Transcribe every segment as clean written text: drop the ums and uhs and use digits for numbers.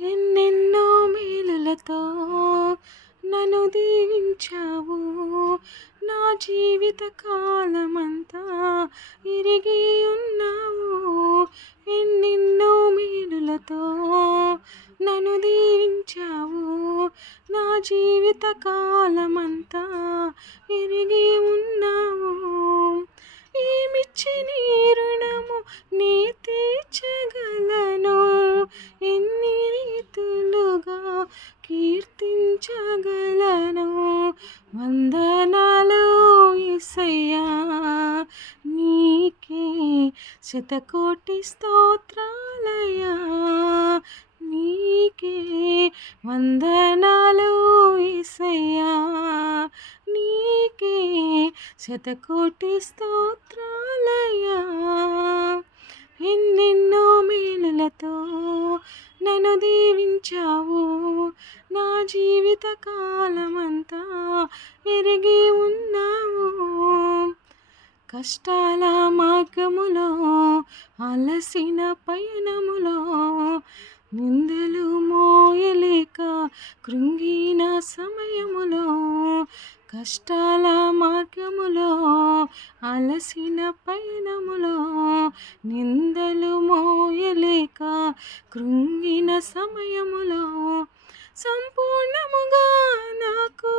ఎన్నెన్నో మేలులతో నన్ను దీవించావు. నా జీవిత కాలమంతా ఎరిగి ఉన్నావు. ఎన్నెన్నో మేలులతో నన్ను దీవించావు. నా జీవిత కాలమంతా ఎరిగి ఉన్నావు. ఏమిచ్చి నీ రుణము నీ తీర్చగలను, ఎన్ని రీతులుగా కీర్తించగలను. వందనాలు యేసయ్యా, నీకే శతకోటి స్తోత్రాలయ్యా. నీకే వందనాలు యేసయ్యా, నీకే శతకోటి స్తోత్రాలయ్యా. ఎన్నెన్నో మేలులతో నన్ను దీవించావు. నా జీవిత కాలమంతా ఎరిగి ఉన్నావు. కష్టాల మార్గములో అలసిన పయనములో నిందలు మోయలేక కృంగిన సమయములో, కష్టాల మార్గములో అలసిన పయనములో నిందలు మోయలేక కృంగిన సమయములో సంపూర్ణముగా నాకు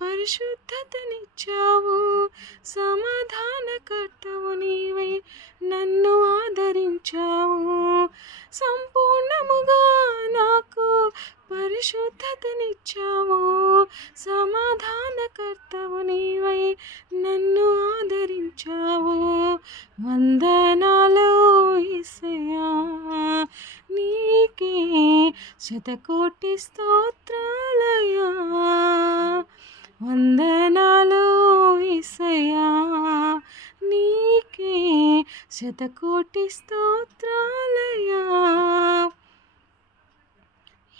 పరిశుద్ధతనిచ్చావు. సమాధానకర్తవు నీవై నన్ను ఆదరించావు. సంపూర్ణముగా నాకు పరిశుద్ధతనిచ్చావు. సమాధానకర్తవు నీవై నన్ను ఆదరించావు. వందనాలు యేసయ్యా, నీకే శతకోటి స్తోత్రాలయ్యా. వందనాలు యేసయ్యా, నీకే శతకోటి స్తోత్రాలయ్యా.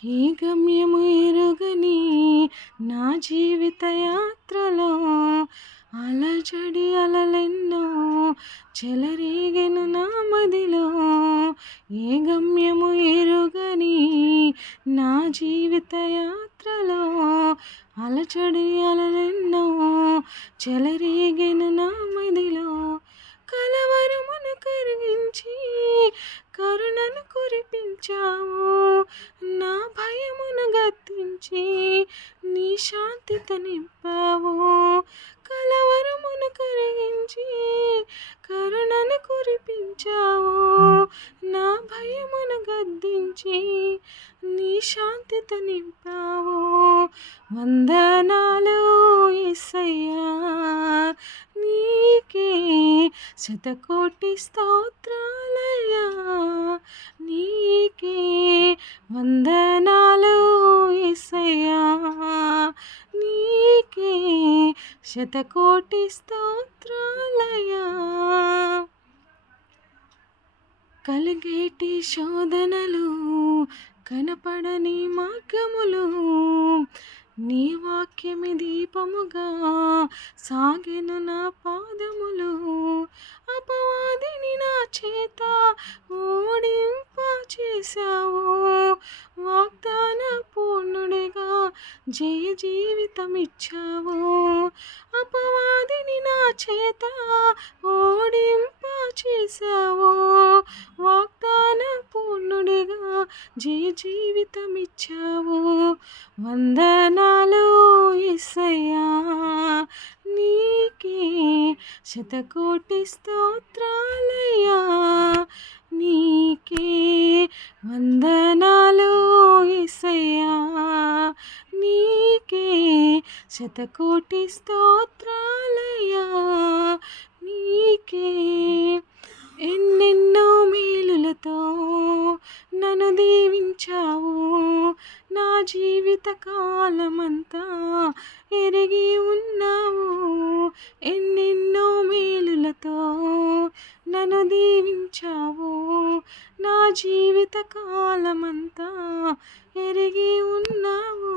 ఈ గమ్యము ఎరుగని నా జీవిత యాత్రలో అలజడి అలలెన్నో చెలరేగెను నా మదిలో. ఏ గమ్యము ఎరుగని నా జీవిత యాత్రలో అలజడి అలలెన్నో చెలరేగెను నా మదిలో. కలవరమును కరిగించి కరుణను కురిపించావు. నా భయమును గద్దించి నీ శాంతితో నింపావు. కలవరమును కరిగించి కరుణను కురిపించావు. నా భయమును గద్దించి నీ శాంతితో నింపావు. వందనాలు యేసయ్యా, నీకే శతకోటి స్తోత్రాలయ్యా. నీకే వందనాలు యేసయ్యా, నీకే శతకోటి స్తోత్రాలయ్యా. కలిగేటి శోధనలు కనపడని మార్గములు నీ వాక్యమి దీపముగా సాగెను నా పాదములు. అపవాదిని నా చేత ఓడింప చేశావు. వాగ్దాన పూర్ణుడిగా జయ జీవితమిచ్చావు. అపవాదిని నా చేత ఓడింప చేశావు. వాగ్దాన పూర్ణుడిగా జయ జీవితమిచ్చావు. వందనాలు యేసయ్యా, నీకే శతకోటి స్తోత్రాలయ్యా. నీకే వందనాలు యేసయ్యా, నీకే శతకోటి స్తోత్రాలయ్యా. నీకే ఎన్నెన్నో మేలులతో నన్ను దీవించావు. నా జీవిత కాలమంతా ఎరిగి ఉన్నావు. ఎన్నెన్నో మేలులతో నన్ను దీవించావు. నా జీవిత కాలమంతా ఎరిగి ఉన్నావు.